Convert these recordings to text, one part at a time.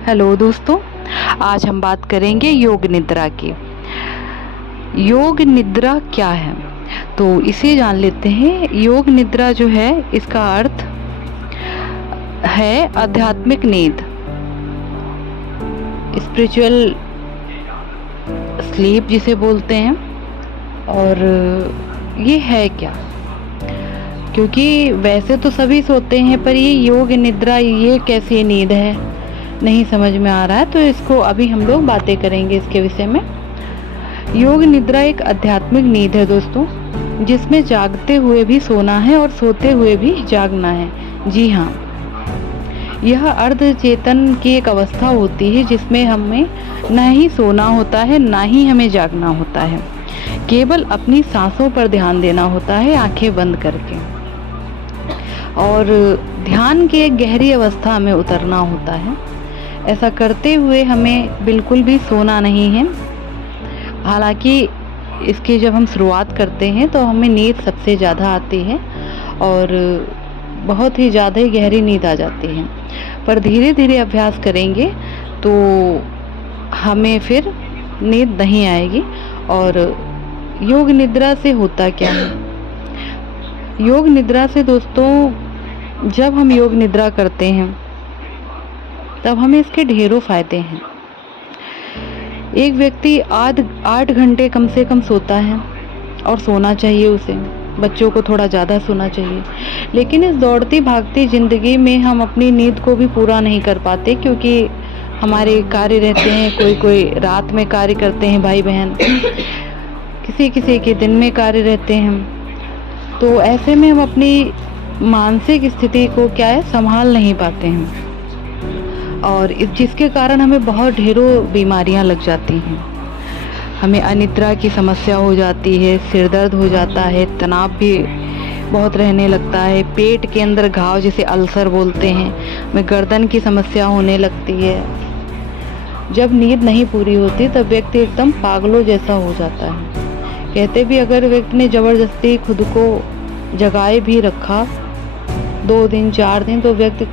Hello दोस्तों, आज हम बात करेंगे योग निद्रा की। योग निद्रा क्या है, तो इसे जान लेते हैं। योग निद्रा जो है, इसका अर्थ है आध्यात्मिक नींद, स्पिरिचुअल स्लीप जिसे बोलते हैं। और ये है क्या, क्योंकि वैसे तो सभी सोते हैं, पर ये योग निद्रा ये कैसी नींद है, नहीं समझ में आ रहा है। तो इसको अभी हम लोग बातें करेंगे इसके विषय में। योग निद्रा एक आध्यात्मिक नींद है दोस्तों, जिसमें जागते हुए भी सोना है और सोते हुए भी जागना है। जी हाँ, यह अर्ध चेतन की एक अवस्था होती है जिसमें हमें ना ही सोना होता है, ना ही हमें जागना होता है। केवल अपनी सांसों पर ध्यान देना होता है, आंखें बंद करके, और ध्यान की एक गहरी अवस्था में उतरना होता है। ऐसा करते हुए हमें बिल्कुल भी सोना नहीं है। हालांकि इसकी जब हम शुरुआत करते हैं तो हमें नींद सबसे ज़्यादा आती है और बहुत ही ज़्यादा ही गहरी नींद आ जाती है, पर धीरे धीरे अभ्यास करेंगे तो हमें फिर नींद नहीं आएगी। और योग निद्रा से होता क्या है? योग निद्रा से दोस्तों, जब हम योग निद्रा करते हैं तब हमें इसके ढेरों फायदे हैं। एक व्यक्ति 8 घंटे कम से कम सोता है, और सोना चाहिए उसे। बच्चों को थोड़ा ज़्यादा सोना चाहिए, लेकिन इस दौड़ती भागती ज़िंदगी में हम अपनी नींद को भी पूरा नहीं कर पाते, क्योंकि हमारे कार्य रहते हैं। कोई कोई रात में कार्य करते हैं, भाई बहन, किसी किसी के दिन में कार्य रहते हैं। तो ऐसे में हम अपनी मानसिक स्थिति को क्या है, संभाल नहीं पाते हैं, और जिसके कारण हमें बहुत ढेरों बीमारियां लग जाती हैं। हमें अनिद्रा की समस्या हो जाती है, सिर दर्द हो जाता है, तनाव भी बहुत रहने लगता है, पेट के अंदर घाव जिसे अल्सर बोलते हैं, हमें गर्दन की समस्या होने लगती है। जब नींद नहीं पूरी होती तब व्यक्ति एकदम पागलों जैसा हो जाता है। कहते भी, अगर व्यक्ति ने ज़बरदस्ती खुद को जगाए भी रखा 2 दिन 4 दिन, तो व्यक्ति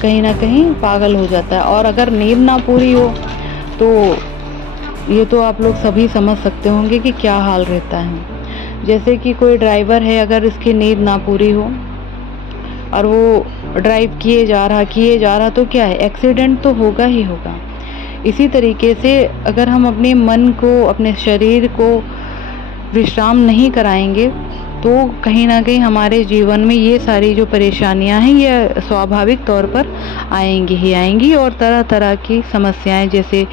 कहीं ना कहीं पागल हो जाता है। और अगर नींद ना पूरी हो तो ये तो आप लोग सभी समझ सकते होंगे कि क्या हाल रहता है। जैसे कि कोई ड्राइवर है, अगर इसकी नींद ना पूरी हो और वो ड्राइव किए जा रहा, तो क्या है, एक्सीडेंट तो होगा ही होगा। इसी तरीके से अगर हम अपने मन को, अपने शरीर को विश्राम नहीं कराएंगे तो कहीं ना कहीं हमारे जीवन में ये सारी जो परेशानियां हैं ये स्वाभाविक तौर पर आएंगी ही आएंगी। और तरह तरह की समस्याएं, जैसे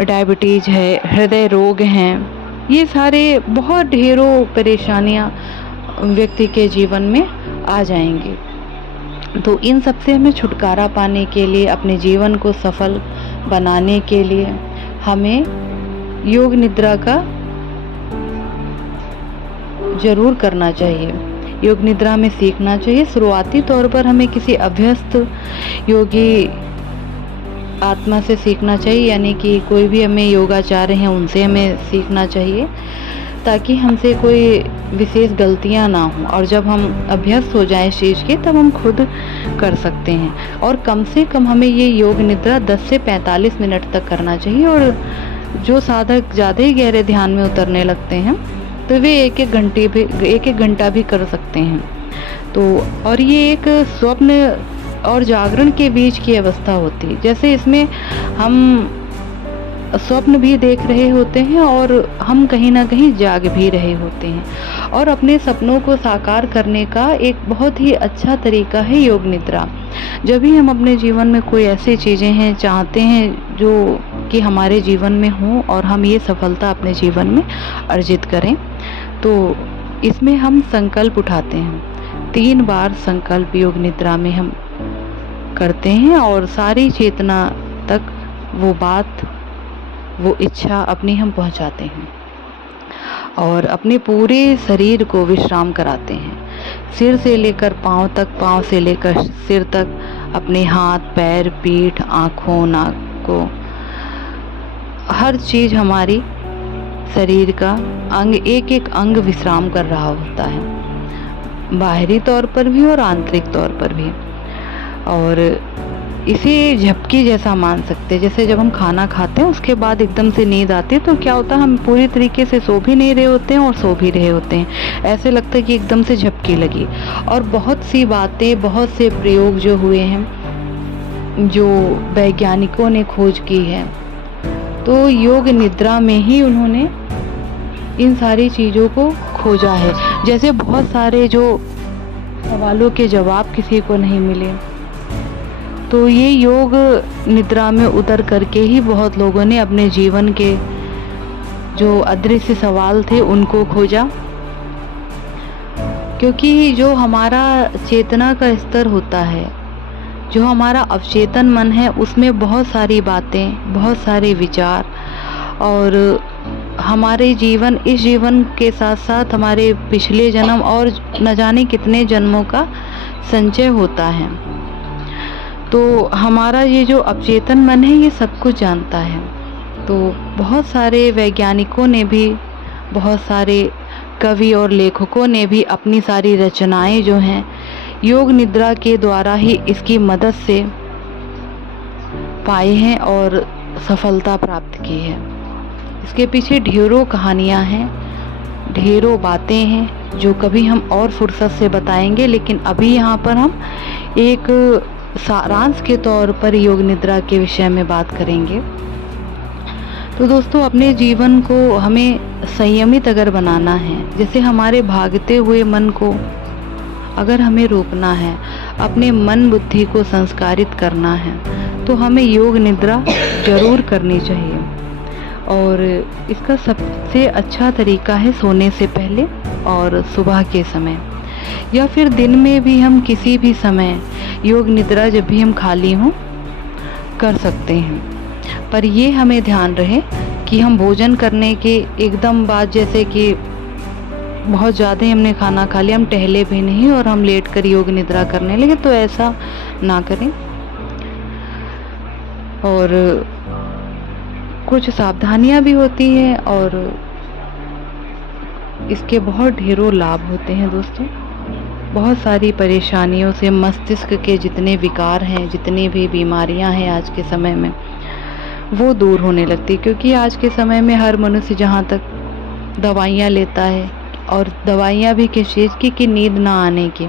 डायबिटीज़ है, हृदय रोग हैं, ये सारे बहुत ढेरों परेशानियां व्यक्ति के जीवन में आ जाएंगी। तो इन सब से हमें छुटकारा पाने के लिए, अपने जीवन को सफल बनाने के लिए, हमें योग निद्रा का जरूर करना चाहिए। योग निद्रा में सीखना चाहिए। शुरुआती तौर पर हमें किसी अभ्यस्त योगी आत्मा से सीखना चाहिए, यानी कि कोई भी हमें योगाचार्य हैं उनसे हमें सीखना चाहिए, ताकि हमसे कोई विशेष गलतियां ना हो। और जब हम अभ्यस्त हो जाएं इस चीज़ के, तब हम खुद कर सकते हैं। और कम से कम हमें ये योग निद्रा 10 से 45 मिनट तक करना चाहिए। और जो साधक ज़्यादा ही गहरे ध्यान में उतरने लगते हैं तो वे एक एक घंटा भी कर सकते हैं। तो और ये एक स्वप्न और जागरण के बीच की अवस्था होती है। जैसे इसमें हम स्वप्न भी देख रहे होते हैं और हम कहीं ना कहीं जाग भी रहे होते हैं। और अपने सपनों को साकार करने का एक बहुत ही अच्छा तरीका है योग निद्रा। जब भी हम अपने जीवन में कोई ऐसी चीज़ें हैं चाहते हैं जो कि हमारे जीवन में हों और हम ये सफलता अपने जीवन में अर्जित करें, तो इसमें हम संकल्प उठाते हैं। 3 बार संकल्प योग निद्रा में हम करते हैं, और सारी चेतना तक वो बात, वो इच्छा अपनी हम पहुंचाते हैं, और अपने पूरे शरीर को विश्राम कराते हैं। सिर से लेकर पाँव तक, पाँव से लेकर सिर तक, अपने हाथ, पैर, पीठ, आँखों, नाक को, हर चीज़ हमारी शरीर का अंग, एक एक अंग विश्राम कर रहा होता है, बाहरी तौर पर भी और आंतरिक तौर पर भी। और इसे झपकी जैसा मान सकते हैं। जैसे जब हम खाना खाते हैं उसके बाद एकदम से नींद आती है तो क्या होता है, हम पूरी तरीके से सो भी नहीं रहे होते हैं और सो भी रहे होते हैं। ऐसे लगता है कि एकदम से झपकी लगी। और बहुत सी बातें, बहुत से प्रयोग जो हुए हैं, जो वैज्ञानिकों ने खोज की है, तो योग निद्रा में ही उन्होंने इन सारी चीज़ों को खोजा है। जैसे बहुत सारे जो सवालों के जवाब किसी को नहीं मिले, तो ये योग निद्रा में उतर करके ही बहुत लोगों ने अपने जीवन के जो अदृश्य सवाल थे उनको खोजा। क्योंकि जो हमारा चेतना का स्तर होता है, जो हमारा अवचेतन मन है, उसमें बहुत सारी बातें, बहुत सारे विचार और हमारे जीवन, इस जीवन के साथ साथ हमारे पिछले जन्म और न जाने कितने जन्मों का संचय होता है। तो हमारा ये जो अवचेतन मन है ये सब कुछ जानता है। तो बहुत सारे वैज्ञानिकों ने भी, बहुत सारे कवि और लेखकों ने भी अपनी सारी रचनाएं जो हैं योग निद्रा के द्वारा ही इसकी मदद से पाए हैं और सफलता प्राप्त की है। इसके पीछे ढेरों कहानियां हैं, ढेरों बातें हैं जो कभी हम और फुर्सत से बताएंगे, लेकिन अभी यहाँ पर हम एक सारांश के तौर पर योग निद्रा के विषय में बात करेंगे। तो दोस्तों, अपने जीवन को हमें संयमित अगर बनाना है, जैसे हमारे भागते हुए मन को अगर हमें रोकना है, अपने मन बुद्धि को संस्कारित करना है, तो हमें योग निद्रा जरूर करनी चाहिए। और इसका सबसे अच्छा तरीका है सोने से पहले और सुबह के समय, या फिर दिन में भी हम किसी भी समय योग निद्रा जब भी हम खाली हों कर सकते हैं। पर ये हमें ध्यान रहे कि हम भोजन करने के एकदम बाद, जैसे कि बहुत ज़्यादा हमने खाना खा लिया, हम टहले भी नहीं और हम लेट कर योग निद्रा करने लगे, तो ऐसा ना करें। और कुछ सावधानियां भी होती हैं और इसके बहुत ढेरों लाभ होते हैं दोस्तों। बहुत सारी परेशानियों से मस्तिष्क के जितने विकार हैं, जितनी भी बीमारियां हैं आज के समय में, वो दूर होने लगती। क्योंकि आज के समय में हर मनुष्य जहाँ तक दवाइयाँ लेता है, और दवाइयाँ भी किस चीज़ की, कि नींद ना आने की।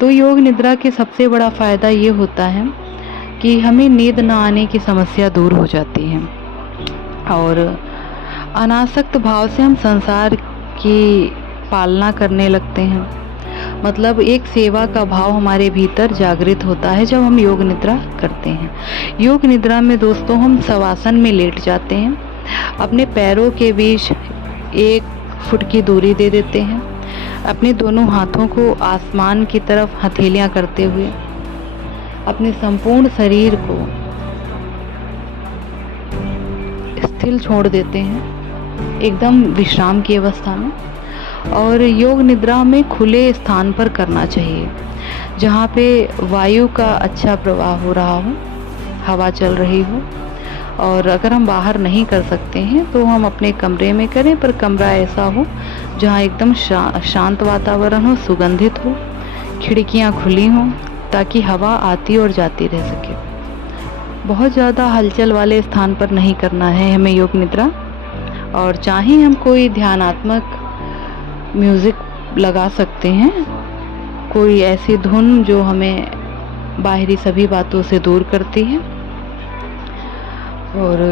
तो योग निद्रा के सबसे बड़ा फ़ायदा ये होता है कि हमें नींद ना आने की समस्या दूर हो जाती है और अनासक्त भाव से हम संसार की पालना करने लगते हैं। मतलब एक सेवा का भाव हमारे भीतर जागृत होता है जब हम योग निद्रा करते हैं। योग निद्रा में दोस्तों हम शवासन में लेट जाते हैं, अपने पैरों के बीच 1 फुट की दूरी दे देते हैं, अपने दोनों हाथों को आसमान की तरफ हथेलियां करते हुए अपने संपूर्ण शरीर को स्थिर छोड़ देते हैं, एकदम विश्राम की अवस्था में। और योग निद्रा में खुले स्थान पर करना चाहिए, जहाँ पे वायु का अच्छा प्रवाह हो रहा हो, हवा चल रही हो। और अगर हम बाहर नहीं कर सकते हैं तो हम अपने कमरे में करें, पर कमरा ऐसा हो जहाँ एकदम शांत वातावरण हो, सुगंधित हो, खिड़कियाँ खुली हों, ताकि हवा आती और जाती रह सके। बहुत ज़्यादा हलचल वाले स्थान पर नहीं करना है हमें योग निद्रा। और चाहे हम कोई ध्यानात्मक म्यूज़िक लगा सकते हैं, कोई ऐसी धुन जो हमें बाहरी सभी बातों से दूर करती है। और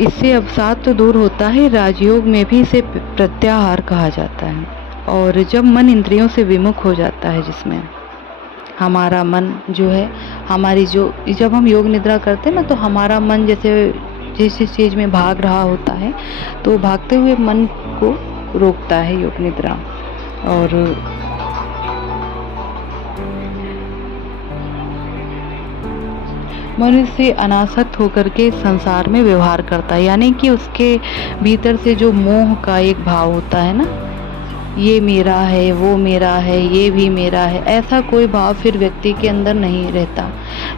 इससे अवसाद तो दूर होता है, राजयोग में भी इसे प्रत्याहार कहा जाता है। और जब मन इंद्रियों से विमुख हो जाता है, जिसमें हमारा मन जो है, हमारी जो, जब हम योग निद्रा करते हैं ना, तो हमारा मन जैसे जिस चीज़ में भाग रहा होता है, तो भागते हुए मन को रोकता है योग निद्रा। और मनुष्य अनासक्त होकर के संसार में व्यवहार करता है, यानी कि उसके भीतर से जो मोह का एक भाव होता है ना, ये मेरा है, वो मेरा है, ये भी मेरा है, ऐसा कोई भाव फिर व्यक्ति के अंदर नहीं रहता।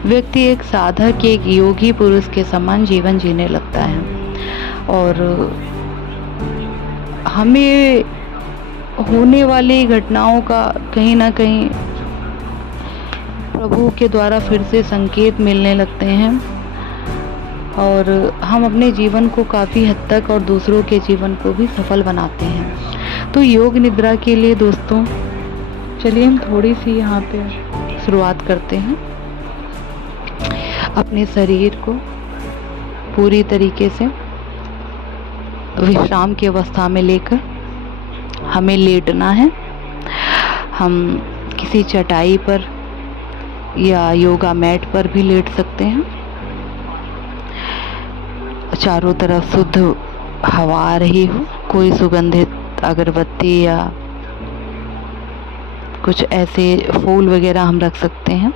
व्यक्ति एक साधक, एक योगी पुरुष के समान जीवन जीने लगता है। और हमें होने वाली घटनाओं का कहीं ना कहीं प्रभु के द्वारा फिर से संकेत मिलने लगते हैं और हम अपने जीवन को काफ़ी हद तक और दूसरों के जीवन को भी सफल बनाते हैं। तो योग निद्रा के लिए दोस्तों चलिए हम थोड़ी सी यहाँ पे शुरुआत करते हैं। अपने शरीर को पूरी तरीके से विश्राम की अवस्था में लेकर हमें लेटना है। हम किसी चटाई पर या योगा मैट पर भी लेट सकते हैं। चारों तरफ शुद्ध हवा आ रही हो, कोई सुगंधित अगरबत्ती या कुछ ऐसे फूल वगैरह हम रख सकते हैं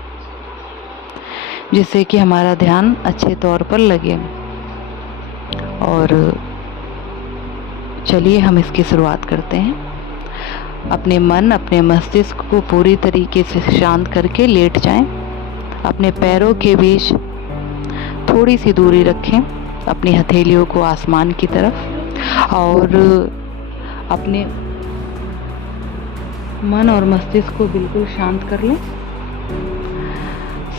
जिससे कि हमारा ध्यान अच्छे तौर पर लगे। और चलिए हम इसकी शुरुआत करते हैं। अपने मन, अपने मस्तिष्क को पूरी तरीके से शांत करके लेट जाएं। अपने पैरों के बीच थोड़ी सी दूरी रखें, अपनी हथेलियों को आसमान की तरफ, और अपने मन और मस्तिष्क को बिल्कुल शांत कर लें।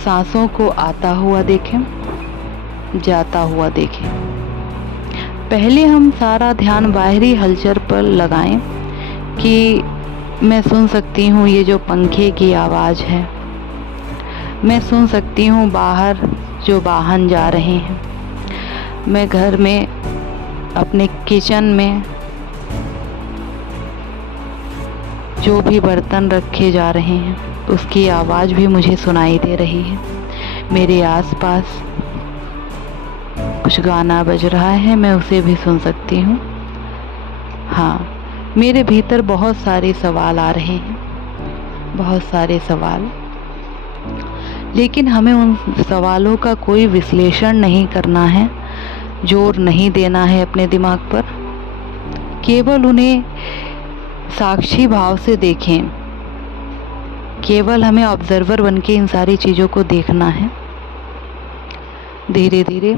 सांसों को आता हुआ देखें, जाता हुआ देखें। पहले हम सारा ध्यान बाहरी हलचल पर लगाएं कि मैं सुन सकती हूँ ये जो पंखे की आवाज़ है, मैं सुन सकती हूँ बाहर जो वाहन जा रहे हैं, मैं घर में अपने किचन में जो भी बर्तन रखे जा रहे हैं उसकी आवाज़ भी मुझे सुनाई दे रही है। मेरे आसपास कुछ गाना बज रहा है, मैं उसे भी सुन सकती हूँ। हाँ, मेरे भीतर बहुत सारे सवाल आ रहे हैं, बहुत सारे सवाल, लेकिन हमें उन सवालों का कोई विश्लेषण नहीं करना है, जोर नहीं देना है अपने दिमाग पर। केवल उन्हें साक्षी भाव से देखें। केवल हमें ऑब्जर्वर बन के इन सारी चीज़ों को देखना है। धीरे धीरे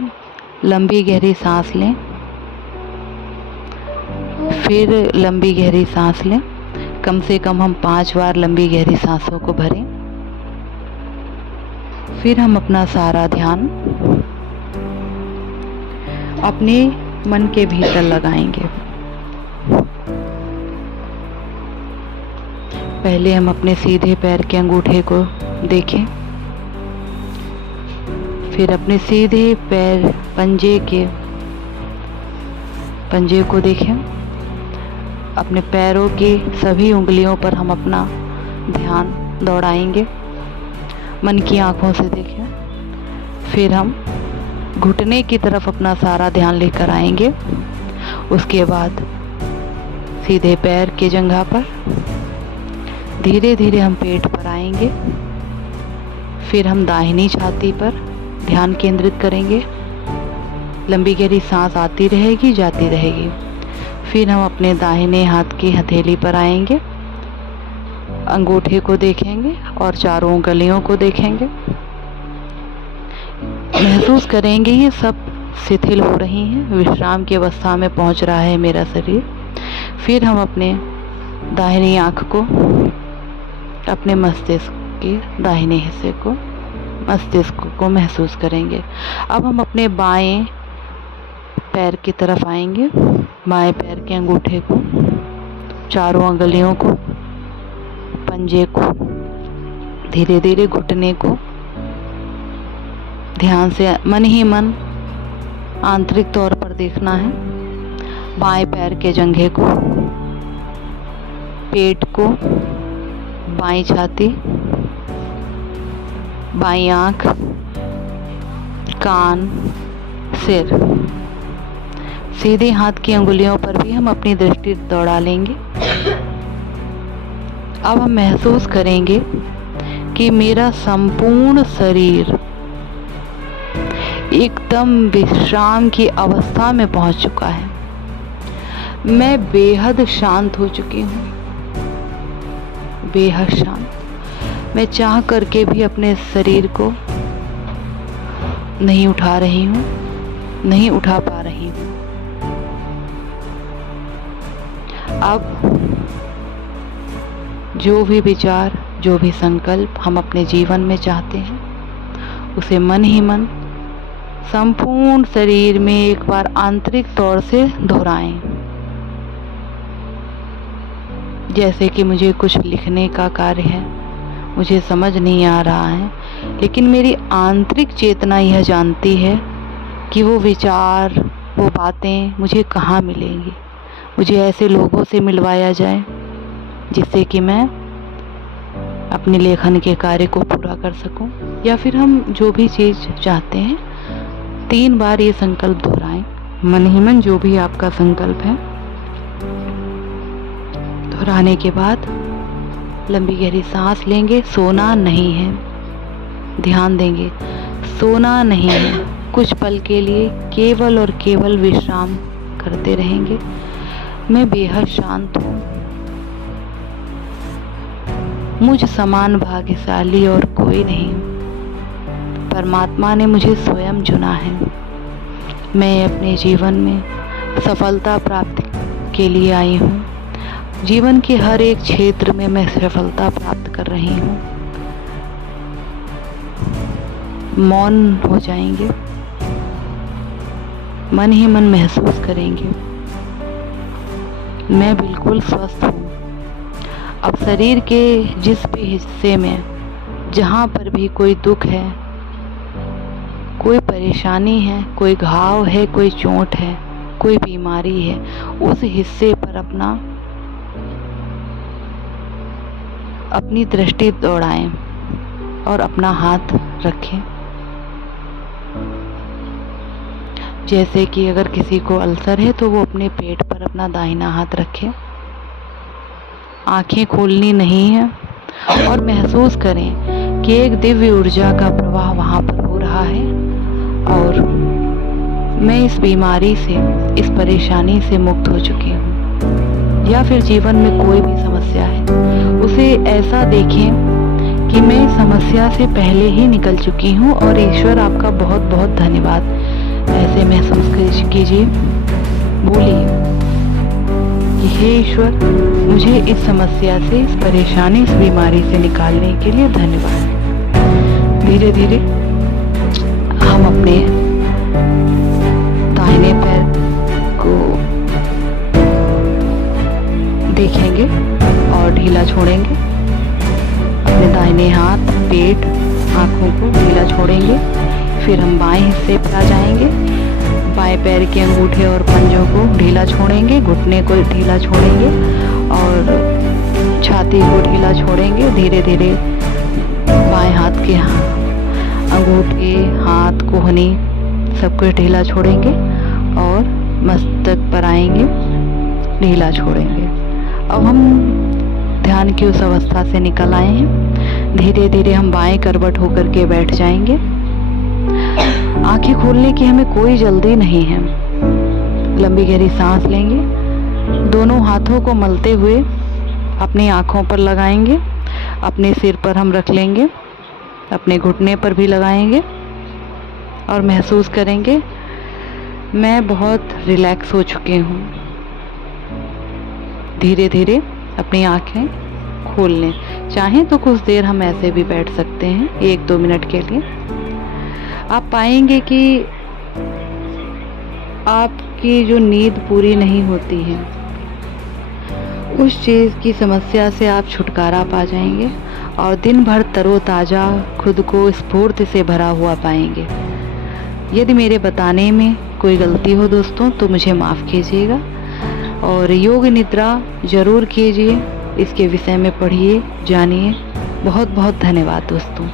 लंबी गहरी सांस लें, फिर लंबी गहरी सांस लें। कम से कम हम 5 बार लंबी गहरी सांसों को भरें। फिर हम अपना सारा ध्यान अपने मन के भीतर लगाएंगे। पहले हम अपने सीधे पैर के अंगूठे को देखें, फिर अपने सीधे पैर पंजे को देखें। अपने पैरों की सभी उंगलियों पर हम अपना ध्यान दौड़ाएंगे, मन की आंखों से देखें। फिर हम घुटने की तरफ अपना सारा ध्यान लेकर आएंगे। उसके बाद सीधे पैर की जगह पर धीरे धीरे हम पेट पर आएंगे। फिर हम दाहिनी छाती पर ध्यान केंद्रित करेंगे। लंबी गहरी सांस आती रहेगी, जाती रहेगी। फिर हम अपने दाहिने हाथ की हथेली पर आएंगे, अंगूठे को देखेंगे और चारों उंगलियों को देखेंगे। महसूस करेंगे ये सब शिथिल हो रही हैं, विश्राम की अवस्था में पहुंच रहा है मेरा शरीर। फिर हम अपने दाहिनी आँख को, अपने मस्तिष्क के दाहिने हिस्से को, मस्तिष्क को महसूस करेंगे। अब हम अपने बाएं पैर की तरफ आएंगे। बाएं पैर के अंगूठे को, चारों अंगुलियों को, पंजे को, धीरे धीरे घुटने को ध्यान से मन ही मन आंतरिक तौर पर देखना है। बाएं पैर के जंघे को, पेट को, बाईं छाती, बाईं आँख, कान, सिर। सीधे हाथ की अंगुलियों पर भी हम अपनी दृष्टि दौड़ा लेंगे। अब हम महसूस करेंगे कि मेरा संपूर्ण शरीर एकदम विश्राम की अवस्था में पहुंच चुका है। मैं बेहद शांत हो चुकी हूँ, बेहद शांत। मैं चाह करके भी अपने शरीर को नहीं उठा रही हूँ, नहीं उठा पा रही हूँ। अब जो भी विचार, जो भी संकल्प हम अपने जीवन में चाहते हैं उसे मन ही मन संपूर्ण शरीर में एक बार आंतरिक तौर से दोहराएं। जैसे कि मुझे कुछ लिखने का कार्य है, मुझे समझ नहीं आ रहा है, लेकिन मेरी आंतरिक चेतना यह जानती है कि वो विचार, वो बातें मुझे कहाँ मिलेंगी। मुझे ऐसे लोगों से मिलवाया जाए जिससे कि मैं अपने लेखन के कार्य को पूरा कर सकूं, या फिर हम जो भी चीज़ चाहते हैं 3 बार ये संकल्प दोहराएं। मन ही मन जो भी आपका संकल्प है दोहराने के बाद लंबी गहरी सांस लेंगे। सोना नहीं है, ध्यान देंगे, सोना नहीं है। कुछ पल के लिए केवल और केवल विश्राम करते रहेंगे। मैं बेहद शांत हूँ, मुझ समान भाग्यशाली और कोई नहीं। परमात्मा ने मुझे स्वयं चुना है। मैं अपने जीवन में सफलता प्राप्ति के लिए आई हूँ। जीवन के हर एक क्षेत्र में मैं सफलता प्राप्त कर रही हूँ। मौन हो जाएंगे, मन ही मन महसूस करेंगे मैं बिल्कुल स्वस्थ हूँ। अब शरीर के जिस भी हिस्से में जहाँ पर भी कोई दुख है, कोई परेशानी है, कोई घाव है, कोई चोट है, कोई बीमारी है, उस हिस्से पर अपनी दृष्टि दौड़ाएं और अपना हाथ रखें। जैसे कि अगर किसी को अल्सर है तो वो अपने पेट पर अपना दाहिना हाथ रखे। आंखें खोलनी नहीं है और महसूस करें कि एक दिव्य ऊर्जा का प्रवाह वहाँ पर हो रहा है और मैं इस बीमारी से, इस परेशानी से मुक्त हो चुकी हूँ। या फिर जीवन में कोई भी समस्या है, उसे ऐसा देखें कि मैं इस समस्या से पहले ही निकल चुकी हूँ और ईश्वर आपका बहुत बहुत धन्यवाद। ऐसे महसूस कीजिए, बोलिए कि हे ईश्वर, मुझे इस समस्या से, इस परेशानी, इस बीमारी से निकालने के लिए धन्यवाद। धीरे धीरे हम अपने दाहिने पैर को देखेंगे और ढीला छोड़ेंगे। अपने दाहिने हाथ, पेट, आँखों को ढीला छोड़ेंगे। फिर हम बाएं हिस्से पर आ जाएंगे। बाएं पैर के अंगूठे और पंजों को ढीला छोड़ेंगे, घुटने को ढीला छोड़ेंगे और छाती को ढीला छोड़ेंगे। धीरे धीरे बाएं हाथ के अंगूठे, हाथ, कोहनी सब कुछ ढीला छोड़ेंगे और मस्तक पर आएंगे, ढीला छोड़ेंगे। अब हम ध्यान की उस अवस्था से निकल आए हैं। धीरे धीरे हम बाएं करवट होकर के बैठ जाएंगे। आंखें खोलने की हमें कोई जल्दी नहीं है। लंबी गहरी सांस लेंगे। दोनों हाथों को मलते हुए अपनी आँखों पर लगाएंगे। अपने सिर पर हम रख लेंगे, अपने घुटने पर भी लगाएंगे और महसूस करेंगे मैं बहुत रिलैक्स हो चुकी हूँ। धीरे धीरे अपनी आँखें खोल लें। चाहें तो कुछ देर हम ऐसे भी बैठ सकते हैं, 1-2 मिनट के लिए। आप पाएंगे कि आपकी जो नींद पूरी नहीं होती है, उस चीज़ की समस्या से आप छुटकारा पा जाएंगे और दिन भर तरोताज़ा, खुद को स्फूर्ति से भरा हुआ पाएंगे। यदि मेरे बताने में कोई गलती हो दोस्तों तो मुझे माफ़ कीजिएगा और योग निद्रा ज़रूर कीजिए। इसके विषय में पढ़िए, जानिए। बहुत बहुत धन्यवाद दोस्तों।